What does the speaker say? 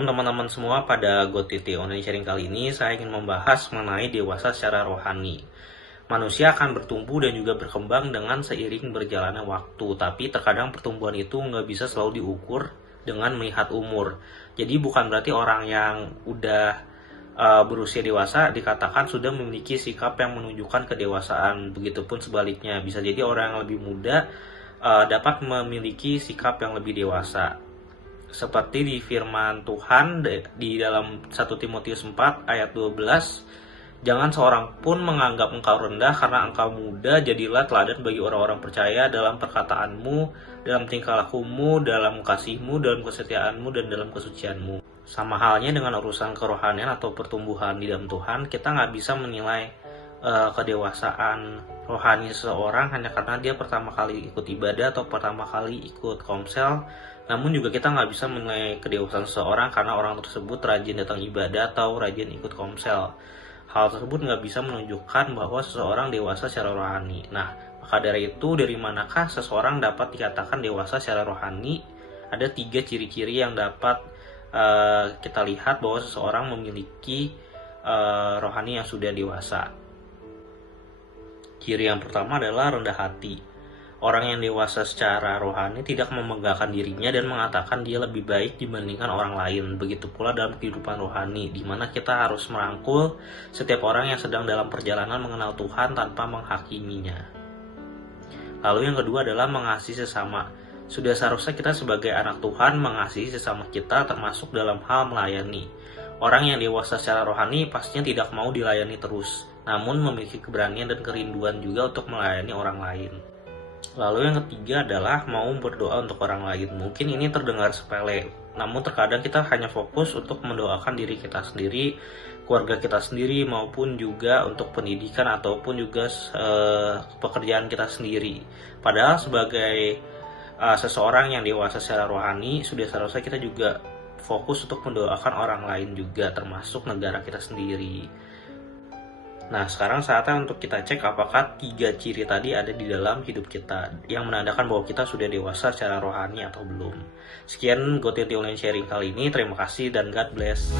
Shalom teman-teman semua, pada GoTT Online Sharing kali ini saya ingin membahas mengenai dewasa secara rohani. Manusia akan bertumbuh dan juga berkembang dengan seiring berjalannya waktu, tapi terkadang pertumbuhan itu nggak bisa selalu diukur dengan melihat umur. Jadi bukan berarti orang yang udah berusia dewasa dikatakan sudah memiliki sikap yang menunjukkan kedewasaan. Begitupun sebaliknya, bisa jadi orang yang lebih muda dapat memiliki sikap yang lebih dewasa. Seperti di firman Tuhan di dalam 1 Timotius 4 ayat 12, jangan seorang pun menganggap engkau rendah karena engkau muda, jadilah teladan bagi orang-orang percaya dalam perkataanmu, dalam tingkah lakumu, dalam kasihmu, dalam kesetiaanmu, dan dalam kesucianmu. Sama halnya dengan urusan kerohanian atau pertumbuhan di dalam Tuhan, kita nggak bisa menilai kedewasaan rohani seseorang hanya karena dia pertama kali ikut ibadah atau pertama kali ikut komsel. Namun juga kita nggak bisa menilai kedewasaan seseorang karena orang tersebut rajin datang ibadah atau rajin ikut komsel. Hal tersebut nggak bisa menunjukkan bahwa seseorang dewasa secara rohani. Nah, maka dari itu, dari manakah seseorang dapat dikatakan dewasa secara rohani? Ada 3 ciri-ciri yang dapat kita lihat bahwa seseorang memiliki rohani yang sudah dewasa. Ciri yang pertama adalah rendah hati. Orang yang dewasa secara rohani tidak membanggakan dirinya dan mengatakan dia lebih baik dibandingkan orang lain. Begitu pula dalam kehidupan rohani, di mana kita harus merangkul setiap orang yang sedang dalam perjalanan mengenal Tuhan tanpa menghakiminya. Lalu yang kedua adalah mengasihi sesama. Sudah seharusnya kita sebagai anak Tuhan mengasihi sesama kita, termasuk dalam hal melayani. Orang yang dewasa secara rohani pastinya tidak mau dilayani terus, namun memiliki keberanian dan kerinduan juga untuk melayani orang lain. Lalu yang ketiga adalah mau berdoa untuk orang lain. Mungkin ini terdengar sepele, namun terkadang kita hanya fokus untuk mendoakan diri kita sendiri, keluarga kita sendiri, maupun juga untuk pendidikan ataupun juga pekerjaan kita sendiri. Padahal sebagai seseorang yang dewasa secara rohani, sudah seharusnya kita juga fokus untuk mendoakan orang lain juga, termasuk negara kita sendiri. Nah, sekarang saatnya untuk kita cek apakah 3 ciri tadi ada di dalam hidup kita yang menandakan bahwa kita sudah dewasa secara rohani atau belum. Sekian GoTT Online Sharing kali ini, terima kasih dan God bless.